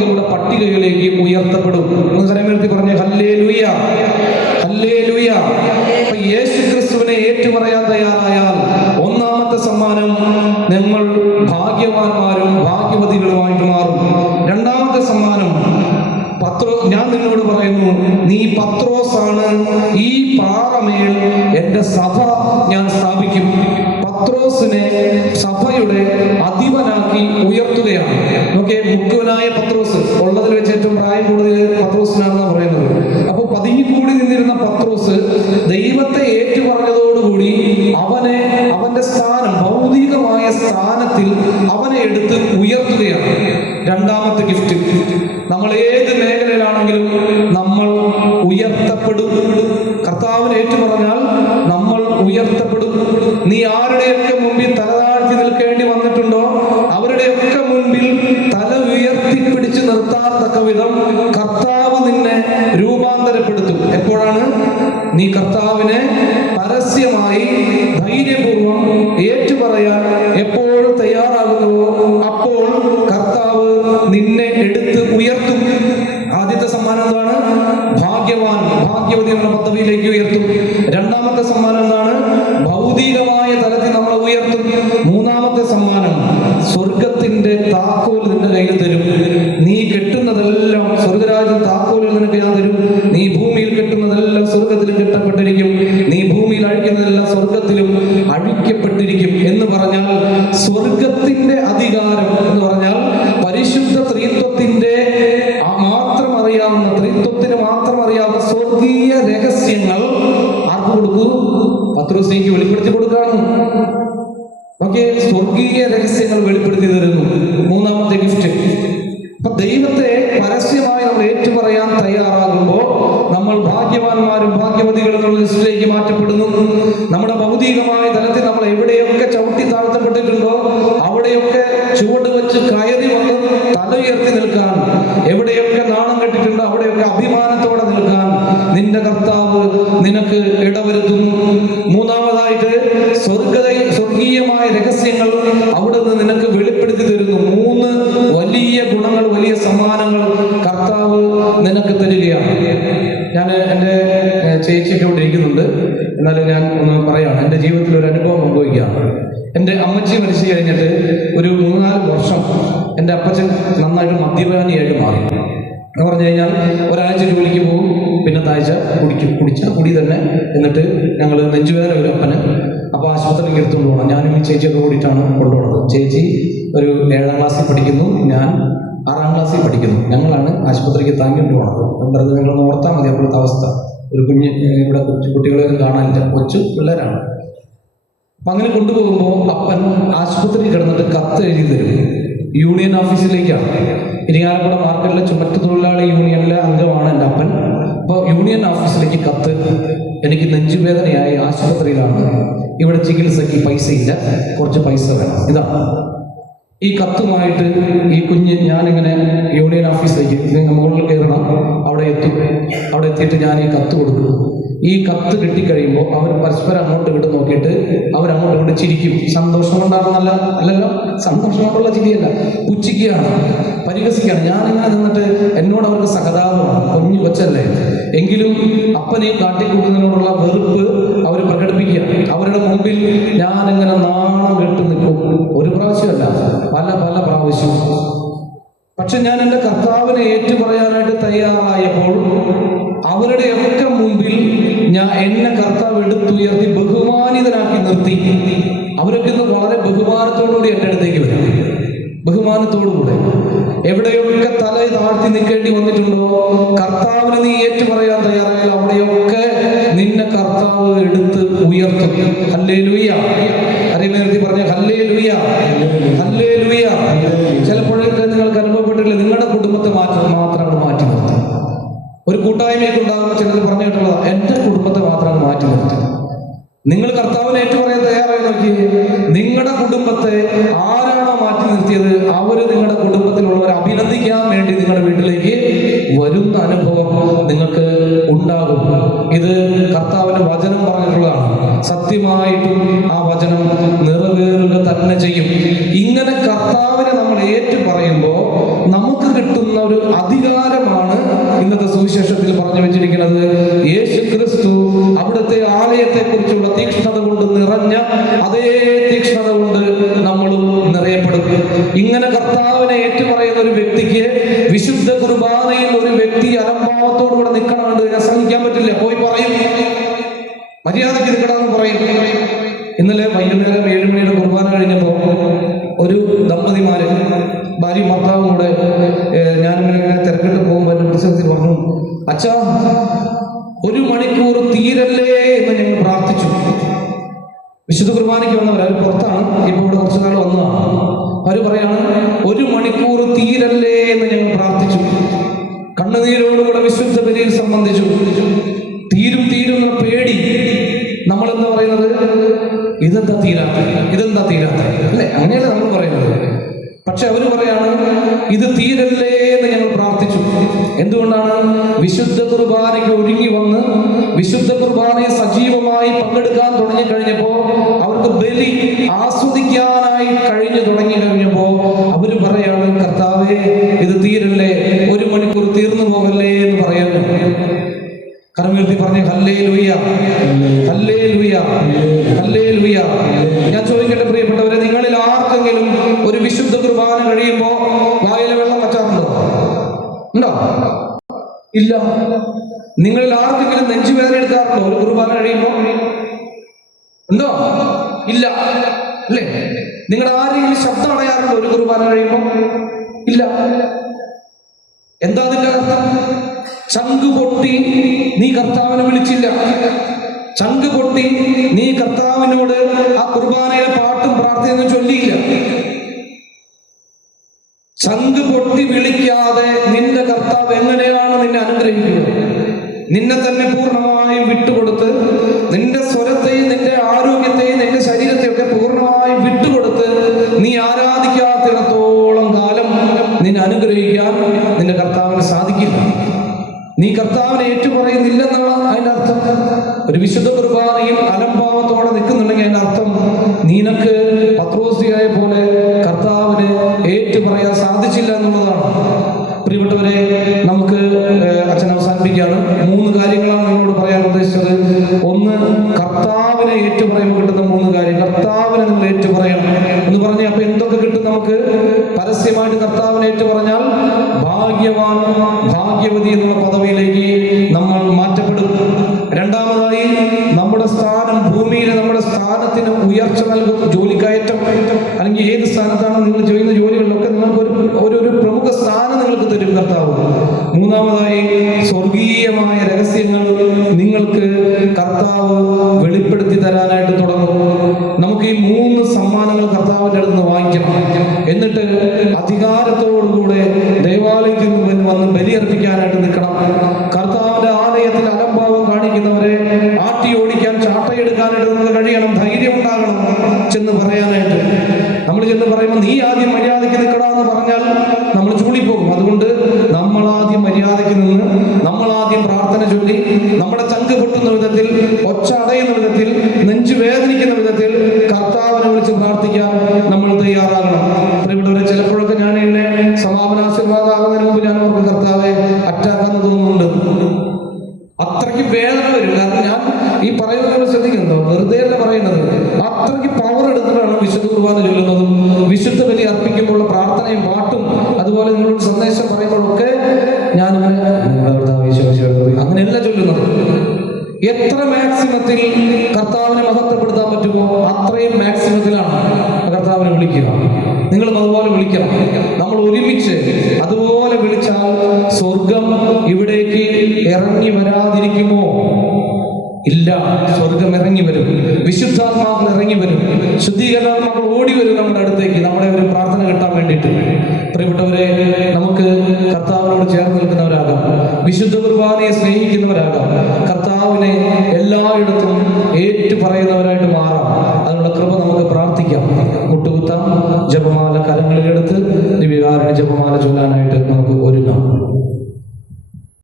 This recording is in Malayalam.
ഭാഗ്യവതികളുടെ പട്ടികയിലേക്ക് ഉയർത്തപ്പെടും. കരമേർത്തി പറഞ്ഞ ഹല്ലേ ലുയ ഹല്ലേ ലുയ യേശു ക്രിസ്തുവിനെ ഏറ്റുപറയാൻ തയ്യാറായാൽ ഒന്നാമത്തെ സമ്മാനം നിങ്ങൾ ഭാഗ്യവാന്മാരും ഭാഗ്യവതികളുമായിട്ട് മാറും. രണ്ടാമത്തെ സമ്മാനം പത്രോ ഞാൻ നിന്നോട് പറയുന്നു നീ പത്രോസാണ് ഈ പാറമേൽ എന്റെ സഭ ഞാൻ സ്ഥാപിക്കും. പത്രോസിനെ സഭയുടെ അധിപനാക്കി ഉയർത്തുകയാണ്. മുഖ്യവനായ പത്രോസ് ഉള്ളതിൽ വെച്ച് ഏറ്റവും പ്രായം കൂടുതൽ പത്രോസിനാണെന്ന് പറയുന്നത്. അപ്പൊ പതുങ്ങിക്കൂടി നിന്നിരുന്ന പത്രോസ് ദൈവത്തെ ഏറ്റുപറഞ്ഞതോടുകൂടി അവനെ അവന്റെ സ്ഥാനം ഭൗതികമായ സ്ഥാനത്തിൽ അവനെ എടുത്ത് ഉയർത്തുകയാണ്. രണ്ടാമത്തെ ഗിഫ്റ്റ് നമ്മൾ ഏത് നീ കർത്താവിനെ പരസ്യമായി ധൈര്യപൂർവം ഏറ്റുപറയാൻ എപ്പോൾ തയ്യാറാകുന്നുവോ അപ്പോൾ കർത്താവ് നിന്നെ എടുത്ത് ഉയർത്തും. ആദ്യത്തെ സമ്മാനം എന്താണ്? ഭാഗ്യവാൻ ഭാഗ്യവതി എന്ന പദവിയിലേക്ക് ഉയർത്തും. രണ്ടാമത്തെ സമ്മാനം എന്താണ്? ഭൗതികമായ തലത്തിൽ നമ്മൾ ഉയർത്തും. മൂന്നാമത്തെ സമ്മാനം സ്വർഗത്തിന്റെ താക്കോൽ നിന്റെ കയ്യിൽ തരും. നീ കെട്ടുന്നതെല്ലാം സ്വർഗരാജ്യം താക്കോലിൽ നിനക്ക് ഞാൻ തരും. നീ ഭൂമിയിൽ കെട്ടുന്നതെല്ലാം സ്വർഗത്തിലും പത്രോസിലേക്ക് വെളിപ്പെടുത്തി കൊടുക്കാണ് ഓക്കെ സ്വർഗീയ രഹസ്യങ്ങൾ വെളിപ്പെടുത്തി തരുന്നു. മൂന്നാമത്തെ ഗിഫ്റ്റ്. അപ്പൊ ദൈവത്തെ പരസ്യമായി നമ്മൾ ഏറ്റുപറയാൻ തയ്യാറാകുമ്പോൾ നമ്മൾ ഭാഗ്യവാന്മാരും ഭാഗ്യവതികളും ലിസ്റ്റിലേക്ക് മാറ്റപ്പെടുന്നു. നമ്മുടെ ഭൗതികമായ തലത്തിൽ നമ്മൾ എവിടെയൊക്കെ ചവിട്ടി താഴ്ത്തപ്പെട്ടിട്ടുണ്ടോ അവിടെയൊക്കെ ചുവട് വെച്ച് കയറി വന്ന് തല ഉയർത്തി നിൽക്കാൻ എവിടെയൊക്കെ നാണം കെട്ടിട്ടുണ്ടോ അവിടെയൊക്കെ അഭിമാനത്തോടെ നിൽക്കാൻ നിന്റെ കർത്താവ് നിനക്ക് നിനക്ക് വെളിപ്പെടുത്തി തരുന്നു. മൂന്ന് വലിയ ഗുണങ്ങൾ വലിയ സമ്മാനങ്ങൾ കർത്താവ് നിനക്ക് തരികയാണ്. ഞാൻ എന്റെ ചേച്ചിയൊക്കെ ഇവിടെ ഇരിക്കുന്നുണ്ട്. എന്നാലും ഞാൻ ഒന്ന് പറയാണ് എന്റെ ജീവിതത്തിൽ ഒരു അനുഭവം പങ്കുവയ്ക്കുകയാണ് എന്റെ അമ്മച്ചി മരിച്ചു കഴിഞ്ഞിട്ട് ഒരു മൂന്നാൽ വർഷം എന്റെ അപ്പച്ചൻ നന്നായിട്ട് മദ്യപാനിയായിട്ട് മാറി. എന്ന് പറഞ്ഞു കഴിഞ്ഞാൽ ഒരാഴ്ച ജോലിക്ക് പോകും പിന്നത്തെ ആഴ്ച കുടിക്കും കുടിച്ച കുടി തന്നെ. എന്നിട്ട് ഞങ്ങൾ നെഞ്ചുവേദന ഒരു അപ്പന് അപ്പോൾ ആശുപത്രിയിൽ എടുത്തുകൊണ്ട് പോകണം. ഞാനും ഈ ചേച്ചിയൊക്കെ കൂടിയിട്ടാണ് കൊണ്ടുപോകുന്നത് ചേച്ചി ഒരു ഏഴാം ക്ലാസ്സിൽ പഠിക്കുന്നു ഞാൻ ആറാം ക്ലാസ്സിൽ പഠിക്കുന്നു. ഞങ്ങളാണ് ആശുപത്രിക്ക് താങ്ങിക്കൊണ്ട് പോകണത് വെറുതെ നിങ്ങളൊന്ന് ഓർത്താൽ മതി അപ്പോഴത്തെ അവസ്ഥ. ഒരു കുഞ്ഞ് ഇവിടെ കുട്ടികളെയൊന്നും കാണാനില്ല. കൊച്ചു പിള്ളേരാണ്. അപ്പൊ അങ്ങനെ കൊണ്ടുപോകുമ്പോൾ അപ്പൻ ആശുപത്രി കിടന്നിട്ട് കത്ത് എഴുതി തരും. യൂണിയൻ ഓഫീസിലേക്കാണ്. ഇരിങ്ങാലക്കുട മാർക്കറ്റിലെ ചുമട്ടു തൊഴിലാളി യൂണിയനിലെ അംഗമാണ് എന്റെ അപ്പൻ. അപ്പോൾ യൂണിയൻ ഓഫീസിലേക്ക് കത്ത് എനിക്ക് നെഞ്ചുവേദനയായി ആശുപത്രിയിലാണ്. ഇവിടെ ചികിത്സയ്ക്ക് പൈസ ഇല്ല കുറച്ച് പൈസ വേണം. ഇതാണ് ഈ കത്തുമായിട്ട് ഈ കുഞ്ഞ് ഞാനിങ്ങനെ യൂണിയൻ ഓഫീസിലേക്ക് മുകളിൽ കയറണം. അവിടെ എത്തും. അവിടെ എത്തിയിട്ട് ഞാൻ ഈ കത്ത് കൊടുക്കും. ഈ കത്ത് കിട്ടിക്കഴിയുമ്പോൾ അവർ പരസ്പരം അങ്ങോട്ട് ഇങ്ങോട്ട് നോക്കിയിട്ട് അവരങ്ങോട്ട് ഇങ്ങോട്ട് ചിരിക്കും. സന്തോഷം കൊണ്ടാണെന്നല്ല അല്ലല്ലോ? സന്തോഷം കൊണ്ടുള്ള ചിരിയല്ല. പുച്ഛിക്കുകയാണ്. പരിഹസിക്കുകയാണ്. ഞാനിങ്ങനെ നിന്നിട്ട് എന്നോട് അവർക്ക് സഹതാപമാണ്. കുഞ്ഞു കൊച്ചല്ലേ? എങ്കിലും അപ്പനെ കാട്ടിക്കൂട്ടുന്നതിനോടുള്ള വെറുപ്പ് അവർ പ്രകടിപ്പിക്കുക അവരുടെ മുമ്പിൽ ഞാൻ എങ്ങനെ നാണം കെട്ട് നിൽക്കും. ഒരു പ്രാവശ്യമല്ല പല പല പ്രാവശ്യം. പക്ഷെ ഞാൻ എന്റെ കർത്താവിനെ ഏറ്റു പറയാനായിട്ട് തയ്യാറായപ്പോൾ അവരുടെയൊക്കെ മുമ്പിൽ ഞാൻ എന്നെ കർത്താവ് എടുത്തുയർത്തി ബഹുമാനിതനാക്കി നിർത്തി. അവരൊക്കെ ഇന്ന് വളരെ ബഹുമാനത്തോടുകൂടി എന്റെ അടുത്തേക്ക് വരും. ബഹുമാനത്തോടുകൂടെ എവിടെയൊക്കെ തല താഴ്ത്തി നിൽക്കേണ്ടി വന്നിട്ടുണ്ടോ? കർത്താവിന് നീ ഏറ്റുപറയാൻ തയ്യാറായാൽ അവിടെയൊക്കെ നിന്നെ കർത്താവ് എടുത്ത് ഉയർത്തും. ഹല്ലേ ലുയ്യ അറിയുന്ന പറഞ്ഞ ഹല്ലേ ലുയ്യ ഹല്ലേ ലുയ്യ ചിലപ്പോഴൊക്കെ നിങ്ങൾക്ക് അനുഭവപ്പെട്ടില്ല നിങ്ങളുടെ കുടുംബത്തെ മാറ്റി മാത്രമാണ് മാറ്റി നിർത്തുക ഒരു കൂട്ടായ്മയൊക്കെ ഉണ്ടാകുമ്പോൾ ചിലർ പറഞ്ഞു എന്റെ കുടുംബത്തെ മാത്രമാണ് മാറ്റി നിർത്തുക നിങ്ങൾ കർത്താവിനെ ഏറ്റുപറയാൻ തയ്യാറായി നോക്കി നിങ്ങളുടെ കുടുംബത്തെ അവർ നിങ്ങളുടെ കുടുംബത്തിലുള്ളവരെ അഭിനന്ദിക്കാൻ വേണ്ടി നിങ്ങളുടെ വീട്ടിലേക്ക് വരുന്ന അനുഭവം നിങ്ങൾക്ക് ഉണ്ടാകും. ഇത് കർത്താവിന്റെ വചനം പറഞ്ഞിട്ടുള്ളതാണ്. സത്യമായിട്ടും ആ ഇങ്ങനെ കർത്താവിനെ ഏറ്റുപറയുന്ന ഒരു വ്യക്തിക്ക് വിശുദ്ധ കുർബാനയിൽ ഒരു വ്യക്തി അലംഭാവത്തോടു കൂടെ നിൽക്കണം നിൽക്കണമെന്ന് ഞാൻ സഹിക്കാൻ പറ്റില്ല. പോയി പറയും. മര്യാദയ്ക്ക് നിൽക്കണമെന്ന് പറയും. ഇന്നലെ വൈകുന്നേരം ഏഴ് മണിയുടെ കുർബാന കഴിഞ്ഞപ്പോൾ ഒരു ദമ്പതിമാര് ഭാര്യയും ഭർത്താവും കൂടെ ഞാനിങ്ങനെ തിരക്കിട്ട് പോകുമ്പോൾ പ്രസംഗത്തിൽ പറഞ്ഞു അച്ഛാ തീരും തീരും പേടി നമ്മൾ എന്താ പറയുന്നത് ഇതെന്താ തീരാത്ത? ഇതെന്താ തീരാത്ത? അല്ലെ? അങ്ങനെയല്ല നമ്മൾ പറയുന്നത്. പക്ഷെ അവർ പറയാണ് ഇത് തീരല്ലേ എന്ന് ഞങ്ങൾ പ്രാർത്ഥിച്ചു. എന്തുകൊണ്ടാണ്? വിശുദ്ധ കുർബാനയ്ക്ക് ഒരുങ്ങി വന്ന് വിശുദ്ധ കുർബാനയെ സജീവമായി പങ്കെടുക്കാൻ തുടങ്ങി കഴിഞ്ഞപ്പോ അവർക്ക് ബലി ആസ്വദിക്കാനായി കഴിഞ്ഞു തുടങ്ങി കഴിഞ്ഞപ്പോ അവർ പറയാണ് കർത്താവേ ഇത് തീരല്ലേ. ഒരു മണിക്കൂർ തീർന്നു പോകല്ലേ. കരമുയർത്തി പറഞ്ഞു ഹല്ലേ ലുയ്യ ഹല്ലേ ലുയ്യ ഹല്ലേ ലുയ്യ ഞാൻ ചോദിക്കട്ടെ പ്രിയപ്പെട്ടവരെ നിങ്ങളിൽ ആർക്കെങ്കിലും ഒരു വിശുദ്ധ കുർബാന കഴിയുമ്പോ വായിലെ വെള്ളം വച്ചാറുണ്ടോ ഉണ്ടോ? ഇല്ല. നിങ്ങളിൽ ആർക്കെങ്കിലും നെഞ്ചുവേദന എടുക്കാറുണ്ടോ ഒരു കുർബാന കഴിയുമ്പോ? ഉണ്ടോ? ഇല്ല. അല്ലേ? നിങ്ങൾ ആരെങ്കിലും ശബ്ദം അടയാറുണ്ടോ ഒരു കുർബാന കഴിയുമ്പോ? ഇല്ല. എന്താ അതിന്റെ അർത്ഥം? ചങ്ക് പൊട്ടി നീ കർത്താവിനെ വിളിച്ചില്ല. ചങ്ക് പൊട്ടി നീ കർത്താവിനോട് ആ കുർബാനയിലെ പാട്ടും പ്രാർത്ഥനയൊന്നും ചൊല്ലിയില്ല. ചങ്ക് പൊട്ടി വിളിക്കാതെ നിന്റെ കർത്താവ് എങ്ങനെയാണ് നിന്നെ അനുഗ്രഹിക്കുന്നത്? നിന്നെ തന്നെ പൂർണമായും വിട്ടുകൊടുത്ത് നിന്റെ സ്വരത്തെയും നിന്റെ ആരോഗ്യത്തെയും നിന്റെ ശരീരത്തെയും വിശുദ്ധ കുർബാനയിൽ അലംഭാവത്തോടെ നിൽക്കുന്നുണ്ടെങ്കിൽ അതിന്റെ അർത്ഥം നിനക്ക് പത്രോസിയായ പോലെ കർത്താവിന് ഏറ്റുപറയാൻ സാധിച്ചില്ല എന്നുള്ളതാണ്. പ്രിയപ്പെട്ടവരെ നമുക്ക് അച്ഛൻ അവസാനിപ്പിക്കുകയാണ്. മൂന്ന് കാര്യങ്ങളാണ് നിങ്ങളോട് പറയാൻ ഉദ്ദേശിച്ചത്. ഒന്ന് കർത്താവിനെ ഏറ്റുപറയുമ്പോൾ കിട്ടുന്ന മൂന്ന് കാര്യം. കർത്താവിനെ നിങ്ങൾ ഏറ്റുപറയണം എന്ന് പറഞ്ഞാൽ അപ്പൊ എന്തൊക്കെ കിട്ടും നമുക്ക്? പരസ്യമായിട്ട് കർത്താവിനെ ഏറ്റുപറഞ്ഞാൽ ഭാഗ്യവാൻ ഭാഗ്യവതി എന്നുള്ള പദവിയിലേക്ക് നമ്മുടെ സ്ഥാനം ഭൂമിയിൽ നമ്മുടെ സ്ഥാനത്തിന് ഉയർച്ച നൽകും ജോലിക്കയറ്റം അല്ലെങ്കിൽ ഏത് സ്ഥാനത്താണ് പറയുന്നത്. അത്രയ്ക്ക് പവർ എടുത്തിട്ടാണ് വിശുദ്ധ കുർബാന ചൊല്ലുന്നതും വിശുദ്ധ ബലി അർപ്പിക്കുമ്പോഴുള്ള പ്രാർത്ഥനയും പാട്ടും അതുപോലെ നിങ്ങളോട് സന്ദേശം പറയുമ്പോഴൊക്കെ ഞാനിങ്ങനെ അങ്ങനെയല്ല ചൊല്ലുന്നത്. എത്ര മാക്സിമത്തിൽ കർത്താവിനെ മഹത്വപ്പെടുത്താൻ പറ്റുമോ അത്രയും മാക്സിമത്തിലാണ് കർത്താവിനെ വിളിക്കുക. നിങ്ങളും അതുപോലെ വിളിക്കണം. നമ്മൾ ഒരുമിച്ച് അതുപോലെ വിളിച്ചാൽ സ്വർഗം ഇവിടേക്ക് ഇറങ്ങി വരാതിരിക്കുമോ? ഇല്ല സ്വർഗം ഇറങ്ങി വരും. വിശുദ്ധാത്മാവ് ഇറങ്ങി വരും. ശുദ്ധീകരണാത്മാവ് ഓടി വരും നമ്മുടെ അടുത്തേക്ക്. നമ്മുടെ ഒരു പ്രാർത്ഥന കിട്ടാൻ വേണ്ടിയിട്ട്. പ്രിയപ്പെട്ടവരെ നമുക്ക് കർത്താവിനോട് ചേർന്ന് നിൽക്കുന്നവരാകാം. വിശുദ്ധ കുർബാനയെ സ്നേഹിക്കുന്നവരാകാം. കർത്താവിനെ എല്ലായിടത്തും ഏറ്റു പറയുന്നവരായിട്ട് മാറാം. അതിനുള്ള കൃപ നമുക്ക് പ്രാർത്ഥിക്കാം. മുട്ടുകുത്താം ജപമാല കരങ്ങളിലെടുത്ത് ദിവ്യകാരണ ജപമാല ചൊല്ലാനായിട്ട് നമുക്ക് ഒരുങ്ങാം.